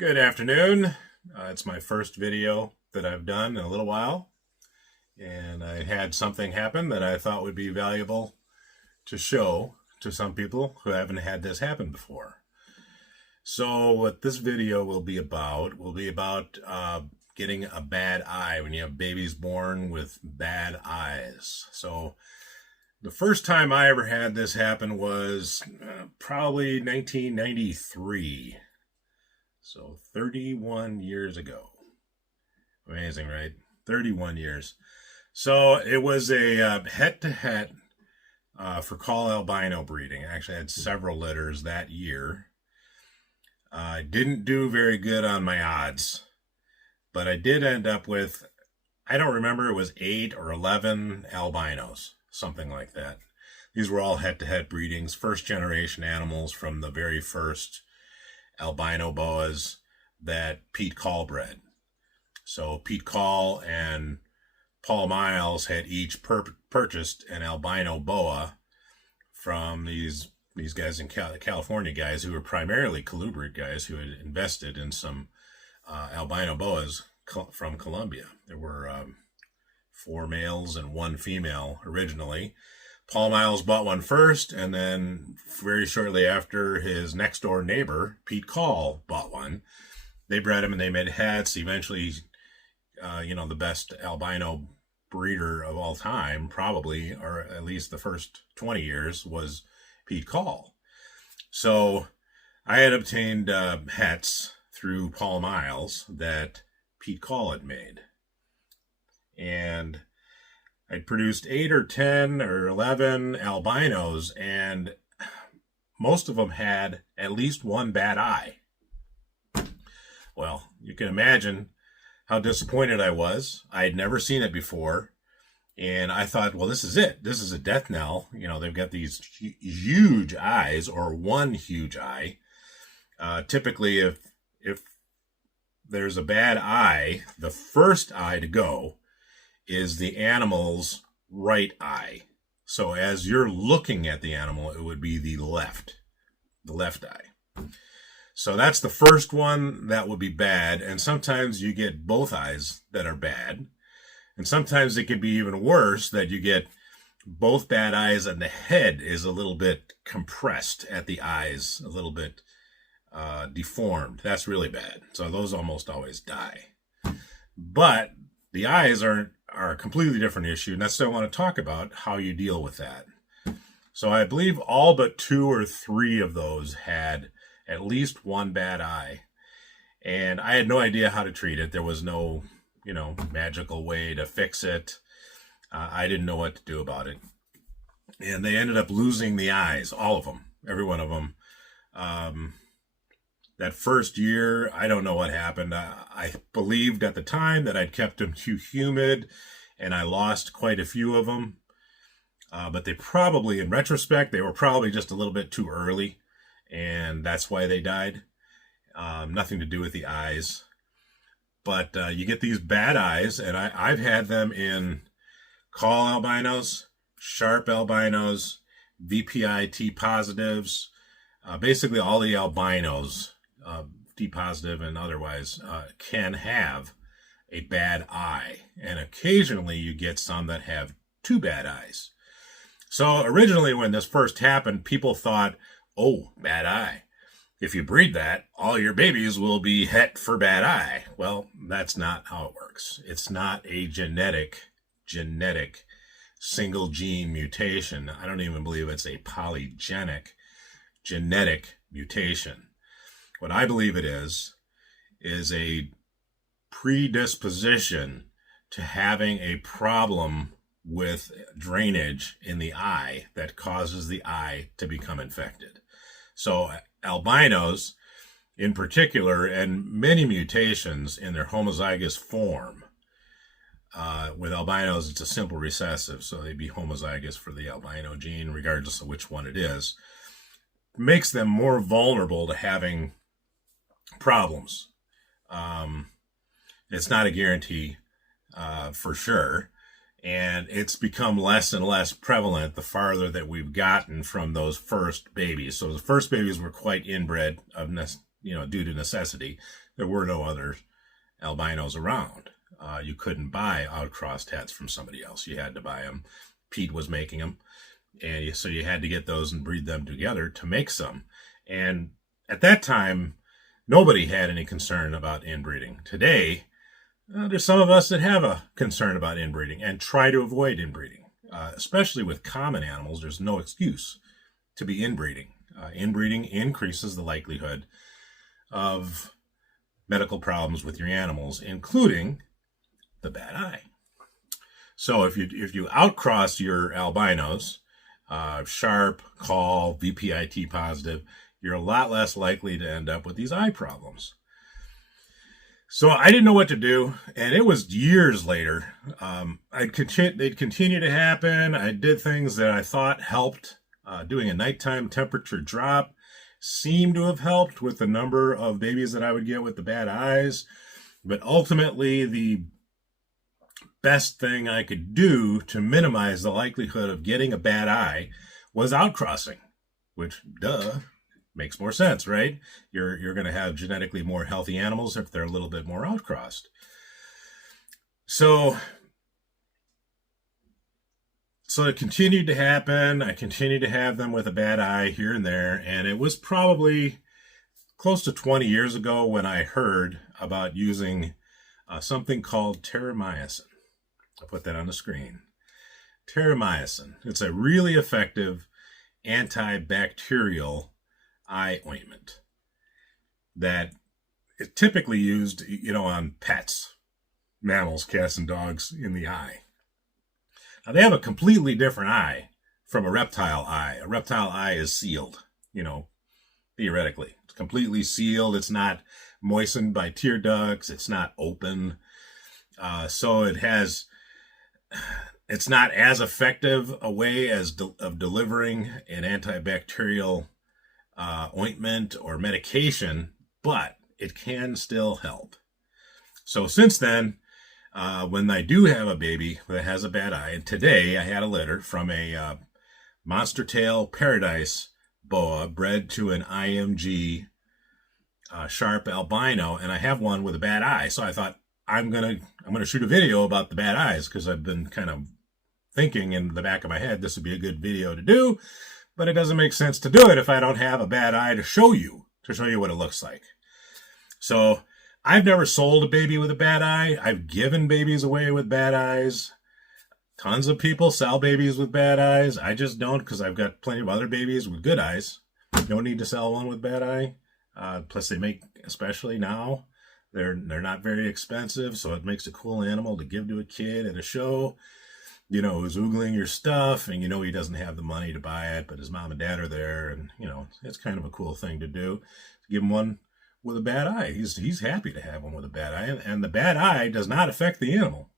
Good afternoon. It's my first video that I've done in a little while, and I had something happen that I thought would be valuable to show to some people who haven't had this happen before. So what this video will be about getting a bad eye when you have babies born with bad eyes. So the first time I ever had this happen was probably 1993. So 31 years ago. Amazing, right? 31 years. So it was a head-to-head for call albino breeding. I actually had several litters that year. I didn't do very good on my odds, but I did end up with, I don't remember, it was 8 or 11 albinos, something like that. These were all head-to-head breedings, first-generation animals from the very first albino boas that Pete Call bred. So Pete Call and Paul Miles had each purchased an albino boa from these guys in California, guys who were primarily colubrid guys who had invested in some albino boas from Colombia. There were 4 males and 1 female originally. Paul Miles bought one first, and then very shortly after, his next door neighbor, Pete Call, bought one. They bred him and they made heads. Eventually, the best albino breeder of all time, probably, or at least the first 20 years, was Pete Call. So I had obtained hets through Paul Miles that Pete Call had made. And I'd produced 8 or 10 or 11 albinos, and most of them had at least one bad eye. Well, you can imagine how disappointed I was. I had never seen it before, and I thought, well, this is it. This is a death knell. They've got these huge eyes, or one huge eye. Typically, if there's a bad eye, the first eye to go is the animal's right eye. So as you're looking at the animal, it would be the left eye. So that's the first one that would be bad. And sometimes you get both eyes that are bad. And sometimes it could be even worse, that you get both bad eyes and the head is a little bit compressed at the eyes, a little bit deformed. That's really bad. So those almost always die. But the eyes are a completely different issue, and that's what I want to talk about, how you deal with that. So I believe all but 2 or 3 of those had at least one bad eye, and I had no idea how to treat it. There was no, magical way to fix it. I didn't know what to do about it, and they ended up losing the eyes, all of them, every one of them. That first year, I don't know what happened. I believed at the time that I'd kept them too humid, and I lost quite a few of them. But they probably, in retrospect, they were probably just a little bit too early, and that's why they died. Nothing to do with the eyes. But you get these bad eyes, and I've had them in call albinos, sharp albinos, VPIT positives, basically all the albinos, D positive and otherwise, can have a bad eye. And occasionally you get some that have 2 bad eyes. So originally when this first happened, people thought, oh, bad eye. If you breed that, all your babies will be het for bad eye. Well, that's not how it works. It's not a genetic single gene mutation. I don't even believe it's a polygenic genetic mutation. What I believe it is a predisposition to having a problem with drainage in the eye that causes the eye to become infected. So albinos in particular, and many mutations in their homozygous form, with albinos it's a simple recessive, so they'd be homozygous for the albino gene regardless of which one it is, makes them more vulnerable to having problems. It's not a guarantee for sure, and it's become less and less prevalent the farther that we've gotten from those first babies. So the first babies were quite inbred of due to necessity. There were no other albinos around. You couldn't buy outcrossed hats from somebody else. You had to buy them. Pete was making them. And so you had to get those and breed them together to make some. And at that time, nobody had any concern about inbreeding. Today, there's some of us that have a concern about inbreeding and try to avoid inbreeding. Especially with common animals, there's no excuse to be inbreeding. Inbreeding increases the likelihood of medical problems with your animals, including the bad eye. So if you outcross your albinos, sharp, call, VPIT positive, you're a lot less likely to end up with these eye problems. So I didn't know what to do, and it was years later. They'd continue to happen. I did things that I thought helped. Doing a nighttime temperature drop seemed to have helped with the number of babies that I would get with the bad eyes. But ultimately, the best thing I could do to minimize the likelihood of getting a bad eye was outcrossing, which, makes more sense, right? You're going to have genetically more healthy animals if they're a little bit more outcrossed. So it continued to happen. I continued to have them with a bad eye here and there, and it was probably close to 20 years ago when I heard about using something called terramycin. I'll put that on the screen. Terramycin. It's a really effective antibacterial eye ointment that is typically used, on pets, mammals, cats, and dogs in the eye. Now, they have a completely different eye from a reptile eye. A reptile eye is sealed, theoretically. It's completely sealed. It's not moistened by tear ducts. It's not open. So it's not as effective a way of delivering an antibacterial ointment or medication, but it can still help. So since then, when I do have a baby that has a bad eye, and today I had a litter from a monster tail paradise boa bred to an IMG sharp albino, and I have one with a bad eye. So I thought I'm gonna shoot a video about the bad eyes, because I've been kind of thinking in the back of my head this would be a good video to do, but it doesn't make sense to do it if I don't have a bad eye to show you what it looks like. So I've never sold a baby with a bad eye. I've given babies away with bad eyes. Tons of people sell babies with bad eyes. I just don't, because I've got plenty of other babies with good eyes. No need to sell one with bad eye. Plus they make, especially now, they're not very expensive, so it makes a cool animal to give to a kid at a show, who's oogling your stuff, and he doesn't have the money to buy it, but his mom and dad are there, and it's kind of a cool thing to do. Give him one with a bad eye. He's happy to have one with a bad eye, and the bad eye does not affect the animal.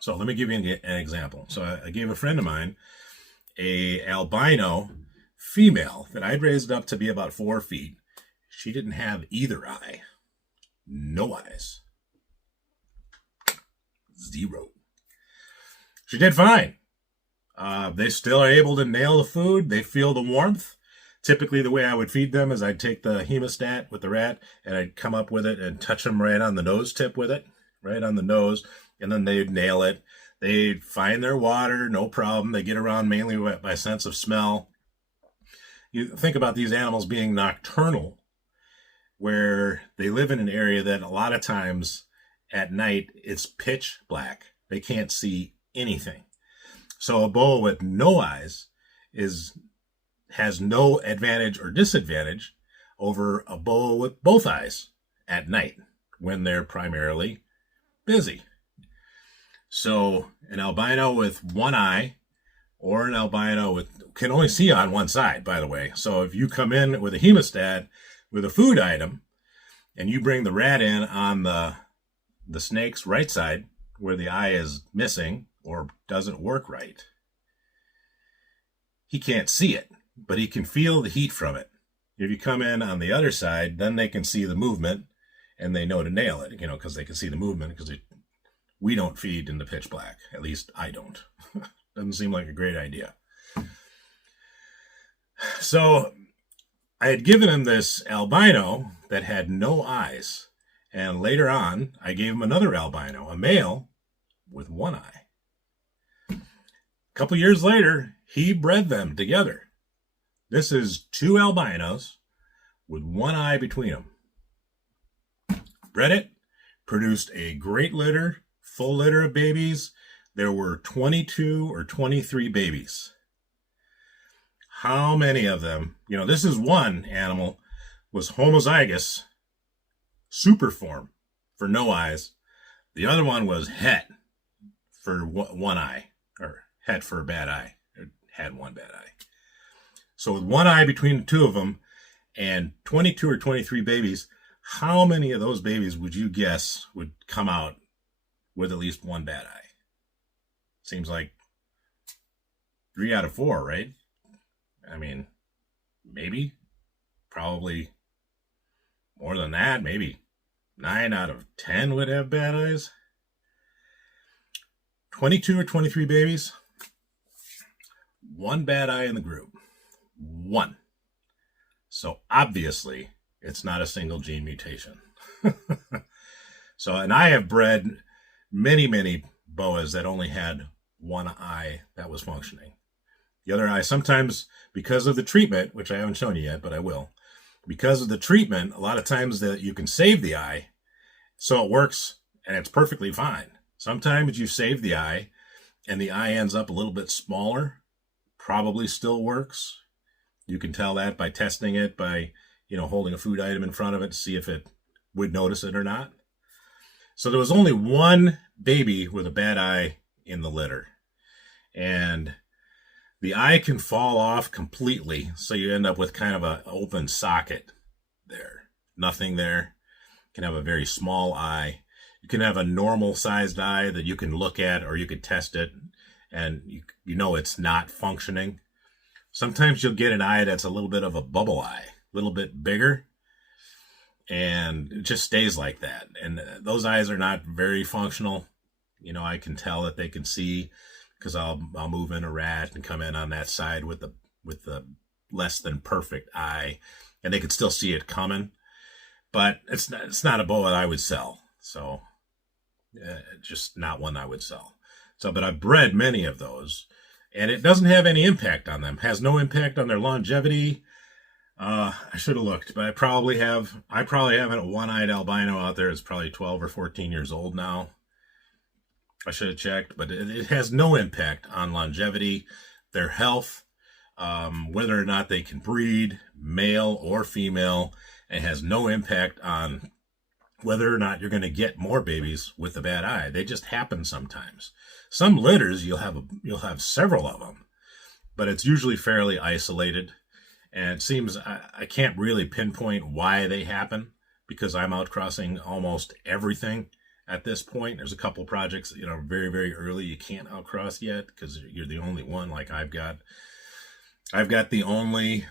So let me give you an example. So I gave a friend of mine a albino female that I'd raised up to be about 4 feet. She didn't have either eye. No eyes. 0. She did fine. They still are able to nail the food. They feel the warmth. Typically, the way I would feed them is I'd take the hemostat with the rat, and I'd come up with it and touch them right on the nose tip with it, right on the nose, and then they'd nail it. They'd find their water, no problem. They get around mainly by sense of smell. You think about these animals being nocturnal, where they live in an area that a lot of times at night it's pitch black. They can't see anything. So a boa with no eyes has no advantage or disadvantage over a boa with both eyes at night when they're primarily busy. So an albino with one eye, or an albino can only see on one side, by the way. So if you come in with a hemostat with a food item, and you bring the rat in on the snake's right side, where the eye is missing or doesn't work right, he can't see it, but he can feel the heat from it. If you come in on the other side, then they can see the movement, and they know to nail it, because they can see the movement, because we don't feed in the pitch black. At least I don't. Doesn't seem like a great idea. So I had given him this albino that had no eyes. And later on, I gave him another albino, a male with one eye. A couple years later, he bred them together. This is two albinos with one eye between them. Bred it, produced a great litter, full litter of babies. There were 22 or 23 babies. How many of them? This is one animal was homozygous, super form for no eyes. The other one was het for one eye, or het for a bad eye, or had one bad eye. So with one eye between the two of them and 22 or 23 babies, how many of those babies would you guess would come out with at least one bad eye? Seems like 3 out of 4, right? I mean, maybe, probably more than that. Maybe 9 out of 10 would have bad eyes. 22 or 23 babies, one bad eye in the group. One. So obviously, it's not a single gene mutation. And I have bred many, many boas that only had one eye that was functioning. The other eye, sometimes because of the treatment, which I haven't shown you yet, but I will, because of the treatment, a lot of times that you can save the eye, so it works and it's perfectly fine. Sometimes you save the eye and the eye ends up a little bit smaller, probably still works. You can tell that by testing it, by holding a food item in front of it to see if it would notice it or not. So there was only one baby with a bad eye in the litter. And the eye can fall off completely, so you end up with kind of an open socket there. Nothing there. You can have a very small eye. You can have a normal-sized eye that you can look at, or you could test it, and you know it's not functioning. Sometimes you'll get an eye that's a little bit of a bubble eye, a little bit bigger, and it just stays like that. And those eyes are not very functional. I can tell that they can see, because I'll move in a rat and come in on that side with the less than perfect eye, and they could still see it coming. But it's not a boa I would sell. So just not one I would sell. But I've bred many of those, and it doesn't have any impact on them. Has no impact on their longevity. I should have looked, but I probably have a one-eyed albino out there. It's probably 12 or 14 years old now. I should have checked, but it has no impact on longevity, their health, whether or not they can breed, male or female. It has no impact on whether or not you're going to get more babies with a bad eye. They just happen sometimes. Some litters, you'll have several of them, but it's usually fairly isolated. And it seems I can't really pinpoint why they happen, because I'm outcrossing almost everything at this point. There's a couple projects, very, very early you can't outcross yet because you're the only one. Like I've got the only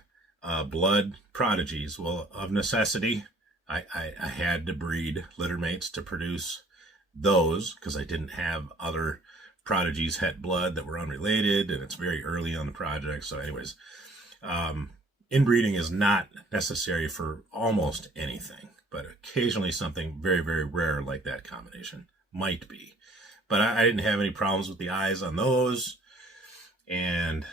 blood prodigies. Well, of necessity, I had to breed littermates to produce those because I didn't have other prodigies het blood that were unrelated, and it's very early on the project. So anyways, inbreeding is not necessary for almost anything, but occasionally something very, very rare like that combination might be. But I didn't have any problems with the eyes on those, and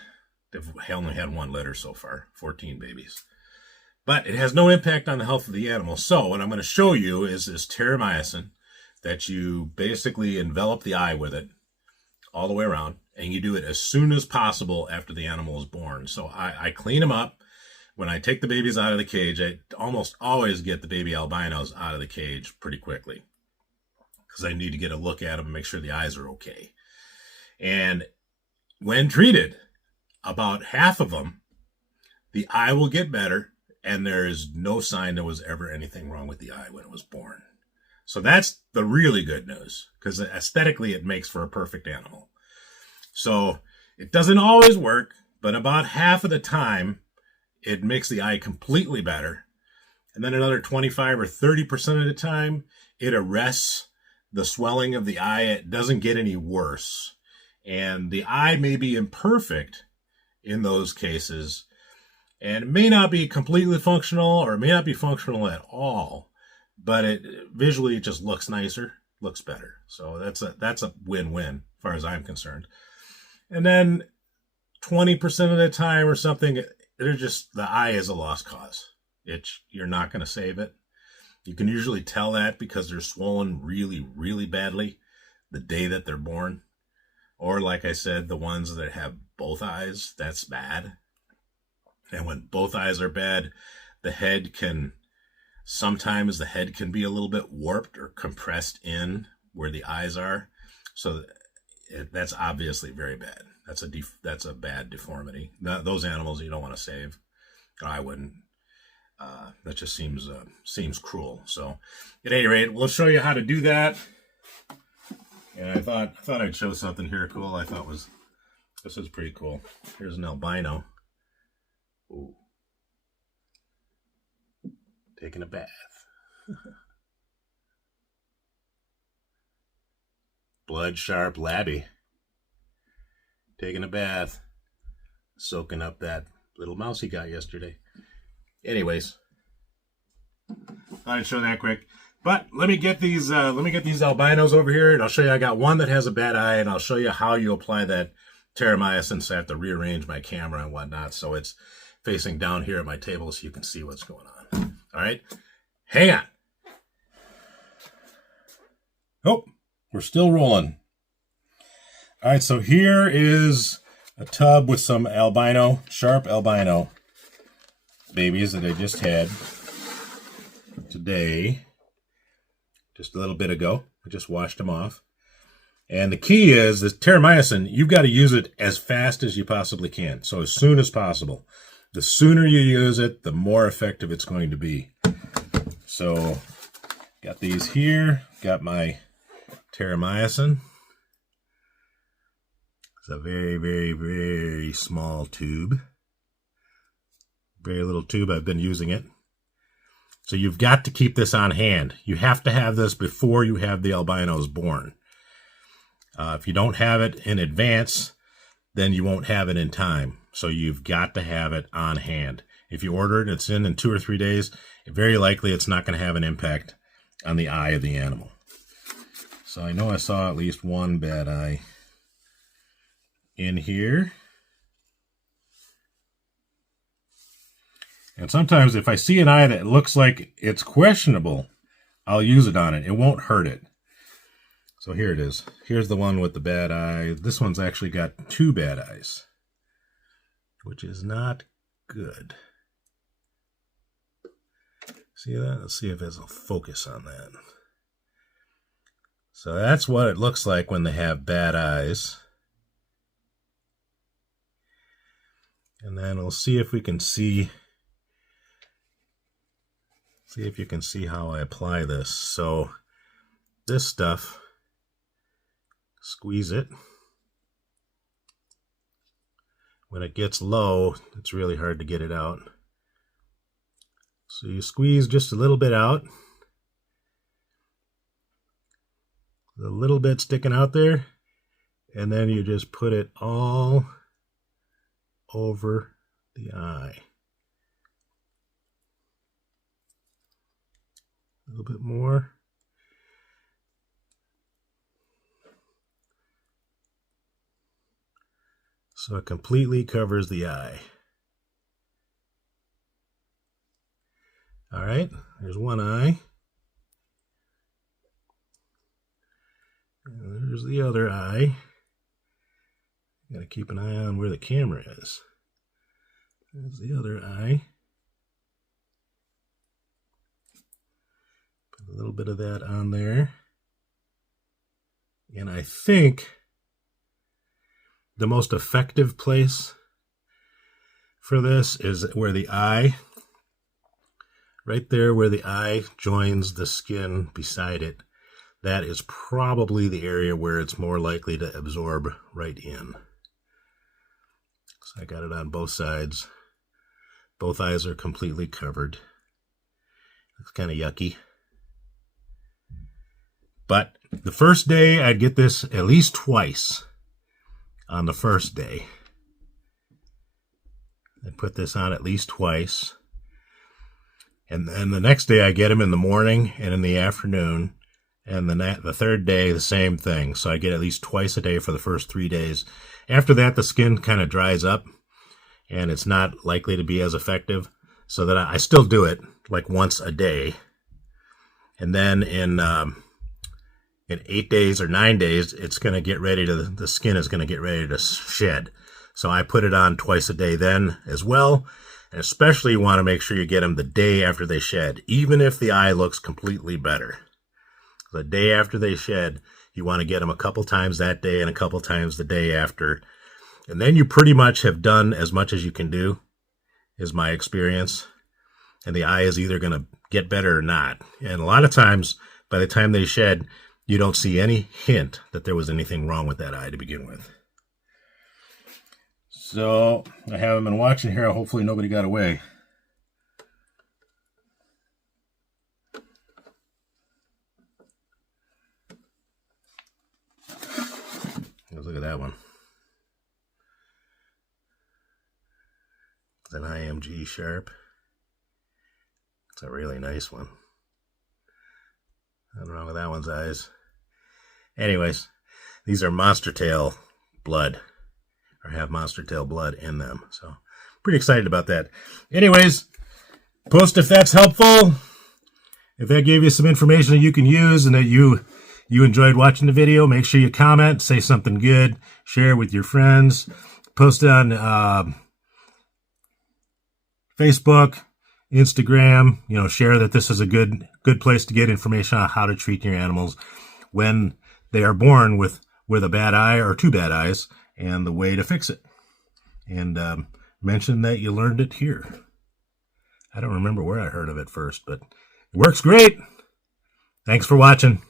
I only had one litter so far, 14 babies. But it has no impact on the health of the animal. So what I'm going to show you is this terramycin that you basically envelop the eye with it all the way around, and you do it as soon as possible after the animal is born. So I clean them up. When I take the babies out of the cage, I almost always get the baby albinos out of the cage pretty quickly because I need to get a look at them and make sure the eyes are okay. And when treated, about half of them, the eye will get better, and there is no sign there was ever anything wrong with the eye when it was born. So that's the really good news, because aesthetically it makes for a perfect animal. So it doesn't always work, but about half of the time, it makes the eye completely better. And then another 25 or 30% of the time, it arrests the swelling of the eye. It doesn't get any worse. And the eye may be imperfect in those cases, And it may not be completely functional, or it may not be functional at all, but it visually it just looks nicer, looks better. So that's a win-win as far as I'm concerned. And then 20% of the time or something, they're just, the eye is a lost cause. You're not going to save it. You can usually tell that because they're swollen really, really badly the day that they're born. Or like I said, the ones that have both eyes, that's bad. And when both eyes are bad, sometimes the head can be a little bit warped or compressed in where the eyes are. So that's obviously very bad. That's a bad deformity. Those animals you don't want to save. I wouldn't. That just seems cruel. So, at any rate, we'll show you how to do that. And I thought I'd show something here cool. This is pretty cool. Here's an albino. Ooh. Taking a bath. Blood sharp labby. Taking a bath. Soaking up that little mouse he got yesterday. Anyways, thought I'd show that quick. But let me get these albinos over here, and I'll show you. I got one that has a bad eye, and I'll show you how you apply that terramycin. So I have to rearrange my camera and whatnot, so it's facing down here at my table so you can see what's going on. All right, hang on. Oh, we're still rolling. All right, so here is a tub with some sharp albino babies that I just had today, just a little bit ago. I just washed them off. And the key is this terramycin, you've got to use it as fast as you possibly can. So as soon as possible. The sooner you use it, the more effective it's going to be. So got these here, got my terramycin. It's a very, very, very small tube. Very little tube. I've been using it. So you've got to keep this on hand. You have to have this before you have the albinos born. If you don't have it in advance, then you won't have it in time. So you've got to have it on hand. If you order it, it's in 2 or 3 days, very likely it's not going to have an impact on the eye of the animal. So I know I saw at least one bad eye in here. And sometimes if I see an eye that looks like it's questionable, I'll use it on it. It won't hurt it. So here it is. Here's the one with the bad eye. This one's actually got 2 bad eyes, which is not good. See that? Let's see if there's a focus on that. So that's what it looks like when they have bad eyes. And then we'll see if we can see if you can see how I apply this. So this stuff, squeeze it. When it gets low, it's really hard to get it out. So you squeeze just a little bit out. A little bit sticking out there. And then you just put it all over the eye. A little bit more. So it completely covers the eye. All right, there's one eye. And there's the other eye. Got to keep an eye on where the camera is. There's the other eye. Put a little bit of that on there. And I think the most effective place for this is where the eye, right there where the eye joins the skin beside it. That is probably the area where it's more likely to absorb right in. So I got it on both sides. Both eyes are completely covered. It's kind of yucky. But the first day, I'd get this at least twice on the first day. I put this on at least twice. And then the next day I get them in the morning and in the afternoon. And the third day, the same thing. So I get at least twice a day for the first 3 days. After that, the skin kind of dries up, and it's not likely to be as effective. So that I still do it like once a day. And then in 8 days or 9 days, it's going to get ready to, the skin is going to get ready to shed. So I put it on twice a day then as well. And especially you want to make sure you get them the day after they shed, even if the eye looks completely better. The day after they shed, you want to get them a couple times that day and a couple times the day after. And then you pretty much have done as much as you can do, is my experience. And the eye is either going to get better or not. And a lot of times, by the time they shed, you don't see any hint that there was anything wrong with that eye to begin with. So I haven't been watching here. Hopefully nobody got away. Let's look at that one. It's an IMG Sharp. It's a really nice one. Nothing wrong with that one's eyes. Anyways, these are monster tail blood, or have monster tail blood in them. So pretty excited about that. Anyways, post if that's helpful. If that gave you some information that you can use and that you enjoyed watching the video, make sure you comment, say something good, share it with your friends, post it on Facebook, Instagram, share that this is a good place to get information on how to treat your animals when they are born with a bad eye or two bad eyes, and the way to fix it. And mention that you learned it here. I don't remember where I heard of it first, but it works great. Thanks for watching.